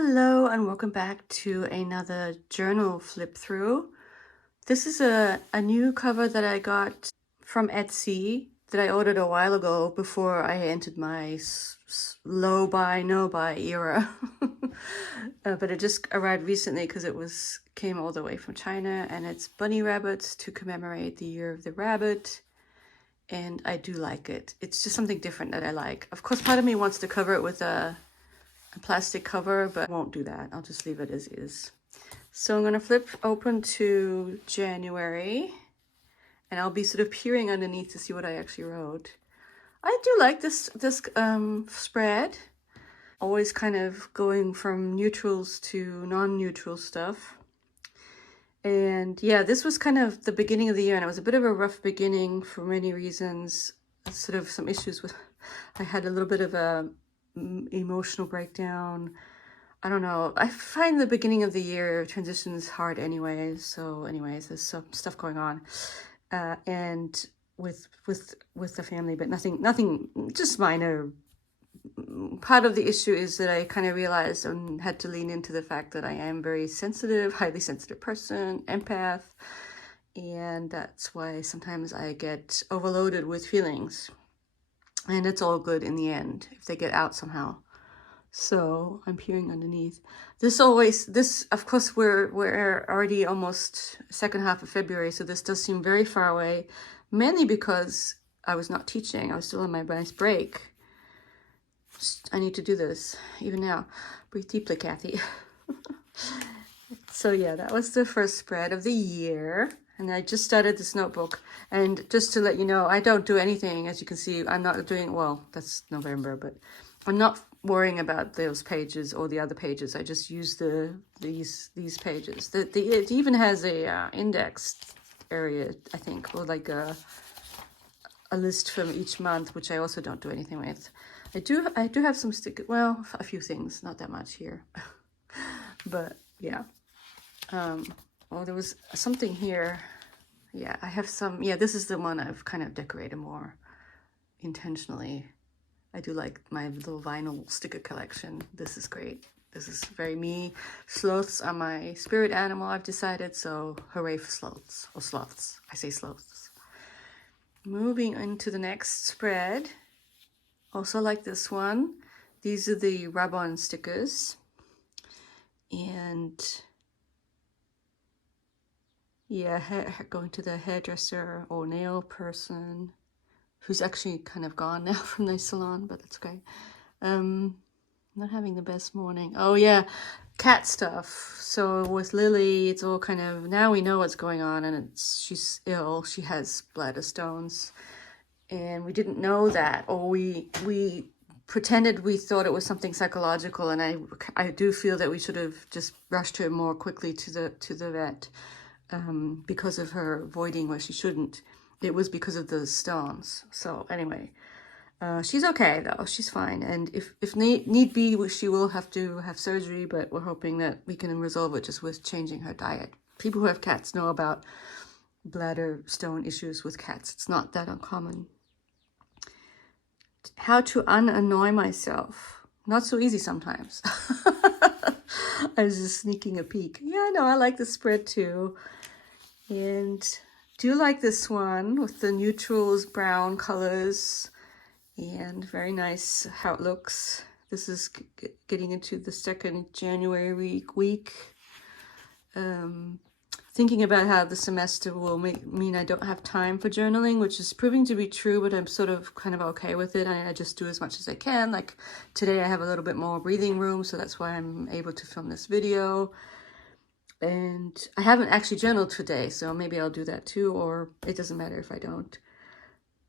Hello and welcome back to another journal flip through. This is a new cover that I got from Etsy that I ordered a while ago before I entered my low buy, no buy era. But it just arrived recently because came all the way from China, and it's bunny rabbits to commemorate the year of the rabbit. And I do like it. It's just something different that I like. Of course, part of me wants to cover it with a plastic cover, but I won't do that. I'll just leave it as is. So I'm going to flip open to January, and I'll be sort of peering underneath to see what I actually wrote. I do like this spread. Always kind of going from neutrals to non-neutral stuff. And yeah, this was kind of the beginning of the year, and it was a bit of a rough beginning for many reasons. Sort of some issues with, I had a little bit of a emotional breakdown. I don't know. I find the beginning of the year transitions hard anyways. So anyways, there's some stuff going on, and with the family, but nothing, just minor. Part of the issue is that I kind of realized and had to lean into the fact that I am very sensitive, highly sensitive person, empath, and that's why sometimes I get overloaded with feelings. And it's all good in the end if they get out somehow. So I'm peering underneath. This, of course, we're already almost second half of February, so this does seem very far away, mainly because I was not teaching. I was still on my nice break. I need to do this even now. Breathe deeply, Kathy. So yeah, that was the first spread of the year. And I just started this notebook. And just to let you know, I don't do anything. As you can see, I'm not doing, well, that's November, but I'm not worrying about those pages or the other pages. I just use these pages. It even has a index area, I think, or like a list from each month, which I also don't do anything with. I do have some well, a few things, not that much here. But yeah. Oh, there was something here. Yeah, I have some. Yeah, this is the one I've kind of decorated more intentionally. I do like my little vinyl sticker collection. This is great. This is very me. Sloths are my spirit animal, I've decided. So hooray for sloths, or sloths. I say sloths. Moving into the next spread. Also like this one. These are the rub-on stickers. And yeah, going to the hairdresser or nail person, who's actually kind of gone now from the salon, but that's okay. Not having the best morning. Oh yeah, cat stuff. So with Lily, it's all kind of, now we know what's going on, and she's ill. She has bladder stones, and we didn't know that, or we pretended we thought it was something psychological, and I do feel that we should have just rushed her more quickly to the vet. Because of her voiding where she shouldn't. It was because of the stones. So anyway, she's okay though. She's fine. And if need be, she will have to have surgery, but we're hoping that we can resolve it just with changing her diet. People who have cats know about bladder stone issues with cats. It's not that uncommon. How to unannoy myself. Not so easy sometimes. I was just sneaking a peek. Yeah, no, I like the spread too. And do like this one with the neutrals, brown colors, and very nice how it looks. This is getting into the second January week. Thinking about how the semester will mean I don't have time for journaling, which is proving to be true, but I'm sort of kind of okay with it. I just do as much as I can. Like today I have a little bit more breathing room, so that's why I'm able to film this video. And I haven't actually journaled today, so maybe I'll do that too, or it doesn't matter if I don't.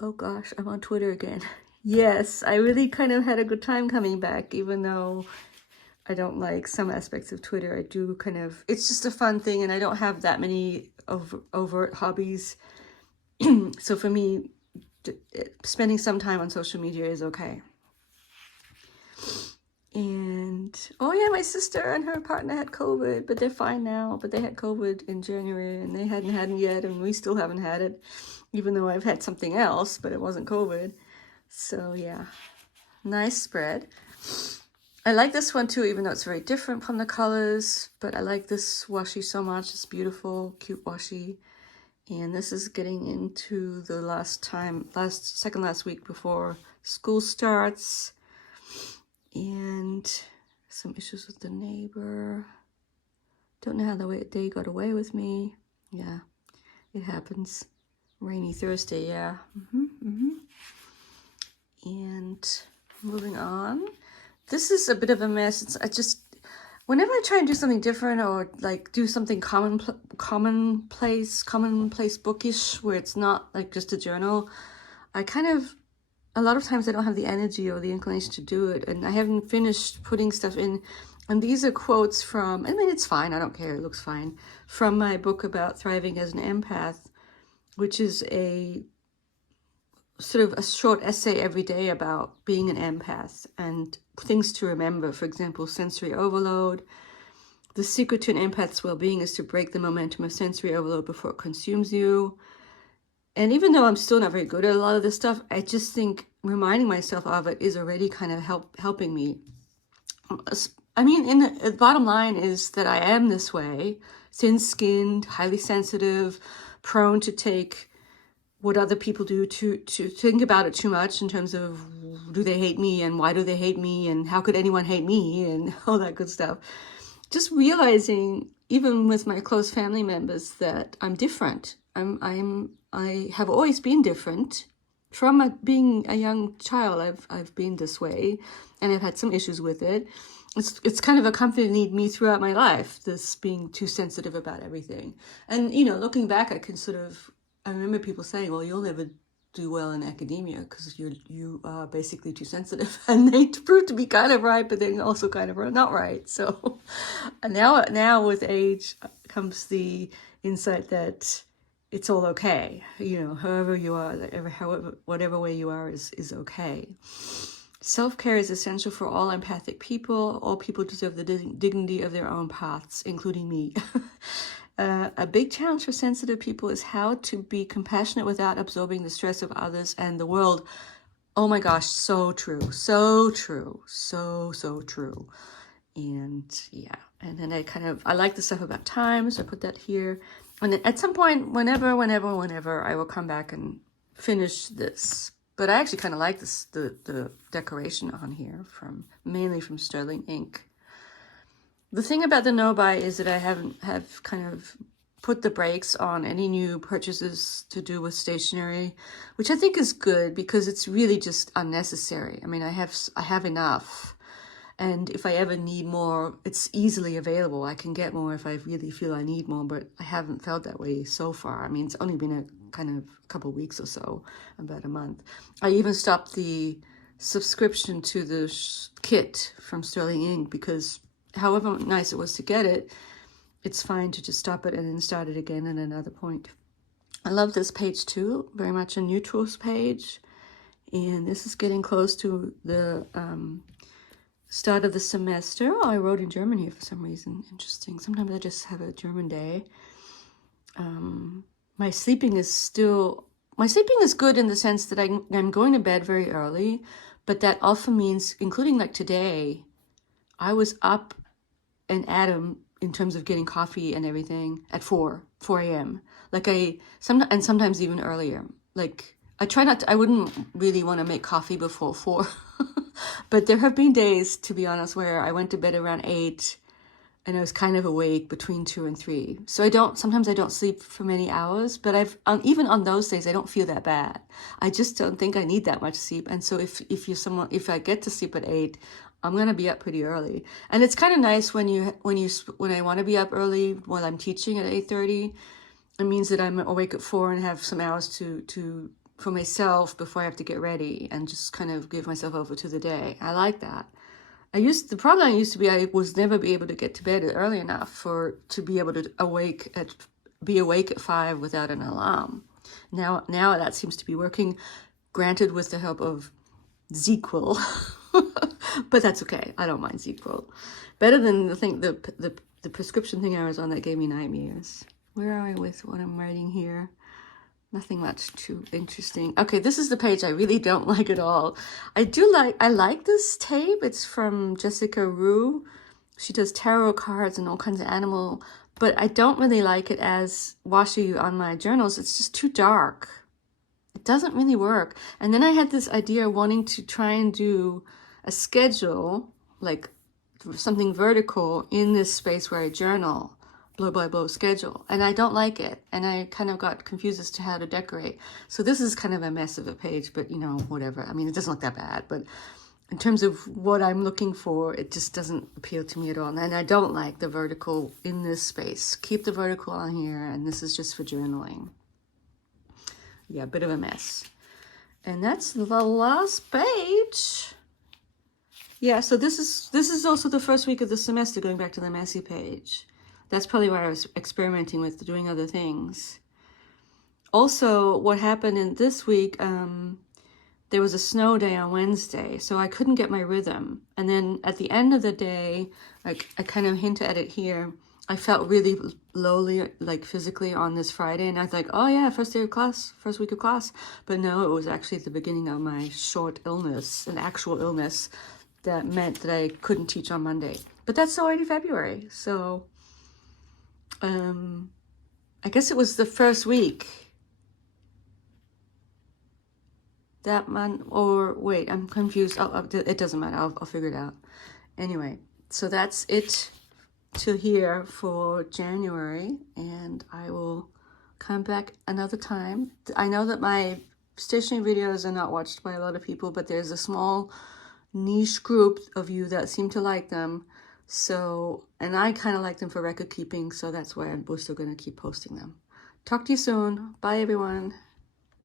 Oh gosh, I'm on Twitter again. Yes, I really kind of had a good time coming back, even though I don't like some aspects of Twitter. I do kind of, it's just a fun thing, and I don't have that many overt hobbies. So for me, spending some time on social media is okay. And oh yeah, my sister and her partner had COVID, but they're fine now. But they had COVID in January, and they hadn't had it yet, and we still haven't had it, even though I've had something else, but it wasn't COVID. So yeah, nice spread. I like this one too, even though it's very different from the colors, but I like this washi so much. It's beautiful, cute washi. And this is getting into the second last week before school starts. And some issues with the neighbor. Don't know how the day got away with me. Yeah, it happens. Rainy Thursday, yeah. And moving on. This is a bit of a mess. Whenever I try and do something different or like do something commonplace bookish where it's not like just a journal, a lot of times I don't have the energy or the inclination to do it, and I haven't finished putting stuff in. And these are quotes from, I mean, it's fine, I don't care, it looks fine, from my book about thriving as an empath, which is a sort of a short essay every day about being an empath and things to remember. For example, sensory overload. The secret to an empath's well-being is to break the momentum of sensory overload before it consumes you. And even though I'm still not very good at a lot of this stuff, I just think reminding myself of it is already kind of helping me. I mean, the bottom line is that I am this way, thin-skinned, highly sensitive, prone to take what other people do, to think about it too much in terms of do they hate me and why do they hate me and how could anyone hate me and all that good stuff. Just realizing, even with my close family members, that I'm different. I have always been different. From being a young child, I've been this way, and I've had some issues with it. It's kind of accompanied me throughout my life, this being too sensitive about everything. And, you know, looking back, I remember people saying, well, you'll never do well in academia because you are basically too sensitive. And they proved to be kind of right, but then also kind of not right. So now with age comes the insight that it's all okay. You know, however you are, whatever way you are is okay. Self-care is essential for all empathic people. All people deserve the dignity of their own paths, including me. A big challenge for sensitive people is how to be compassionate without absorbing the stress of others and the world. Oh my gosh, so true, so true, so true. And yeah, and then I like the stuff about time, so I put that here. And then at some point, whenever, I will come back and finish this. But I actually kind of like this, the decoration on here, mainly from Sterling Ink. The thing about the no-buy is that I have kind of put the brakes on any new purchases to do with stationery, which I think is good because it's really just unnecessary. I mean, I have enough, and if I ever need more, it's easily available. I can get more if I really feel I need more, but I haven't felt that way so far. I mean, it's only been a couple of weeks or so, about a month. I even stopped the subscription to the kit from Sterling Ink because however nice it was to get it, it's fine to just stop it and then start it again at another point. I love this page too, very much a neutrals page. And this is getting close to the start of the semester. Oh, I wrote in German here for some reason. Interesting. Sometimes I just have a German day. My sleeping is good in the sense that I'm going to bed very early, but that often means, including like today, I was up an atom in terms of getting coffee and everything at 4 a.m. And sometimes even earlier. Like I wouldn't really want to make coffee before 4. But there have been days, to be honest, where I went to bed around 8 and I was kind of awake between 2 and 3. So sometimes I don't sleep for many hours, but even on those days, I don't feel that bad. I just don't think I need that much sleep. And so if I get to sleep at 8, I'm going to be up pretty early. And it's kind of nice when I want to be up early while I'm teaching at 8:30. It means that I'm awake at 4 and have some hours for myself before I have to get ready and just kind of give myself over to the day. I like that. The problem I used to be, I was never be able to get to bed early enough to be able to be awake at 5 without an alarm. Now that seems to be working, granted with the help of ZQL. But that's okay. I don't mind ZQL. Better than the prescription thing I was on that gave me nightmares. Where are we with what I'm writing here? Nothing much too interesting. Okay, this is the page I really don't like at all. I like this tape. It's from Jessica Rue. She does tarot cards and all kinds of animal, but I don't really like it as washi on my journals. It's just too dark. It doesn't really work. And then I had this idea wanting to try and do a schedule, like something vertical in this space where I journal, blow by blow schedule, and I don't like it, and I kind of got confused as to how to decorate. So this is kind of a mess of a page, but you know, whatever. I mean, it doesn't look that bad, but in terms of what I'm looking for, it just doesn't appeal to me at all. And I don't like the vertical in this space. Keep the vertical on here, and this is just for journaling. Yeah, a bit of a mess. And that's the last page. Yeah, so this is also the first week of the semester, going back to the messy page. That's probably why I was experimenting with doing other things. Also, what happened in this week, there was a snow day on Wednesday, so I couldn't get my rhythm. And then at the end of the day, like I kind of hint at it here, I felt really lowly, like physically on this Friday. And I was like, oh yeah, first day of class, first week of class. But no, it was actually at the beginning of my short illness, an actual illness that meant that I couldn't teach on Monday. But that's already February. So I guess it was the first week. That month, or wait, I'm confused. Oh, it doesn't matter. I'll figure it out. Anyway, so that's it to here for January, and I will come back another time. I know that my stationery videos are not watched by a lot of people, but there's a small niche group of you that seem to like them. So, and I kind of like them for record keeping, so that's why we're still going to keep posting them. Talk to you soon. Bye, everyone.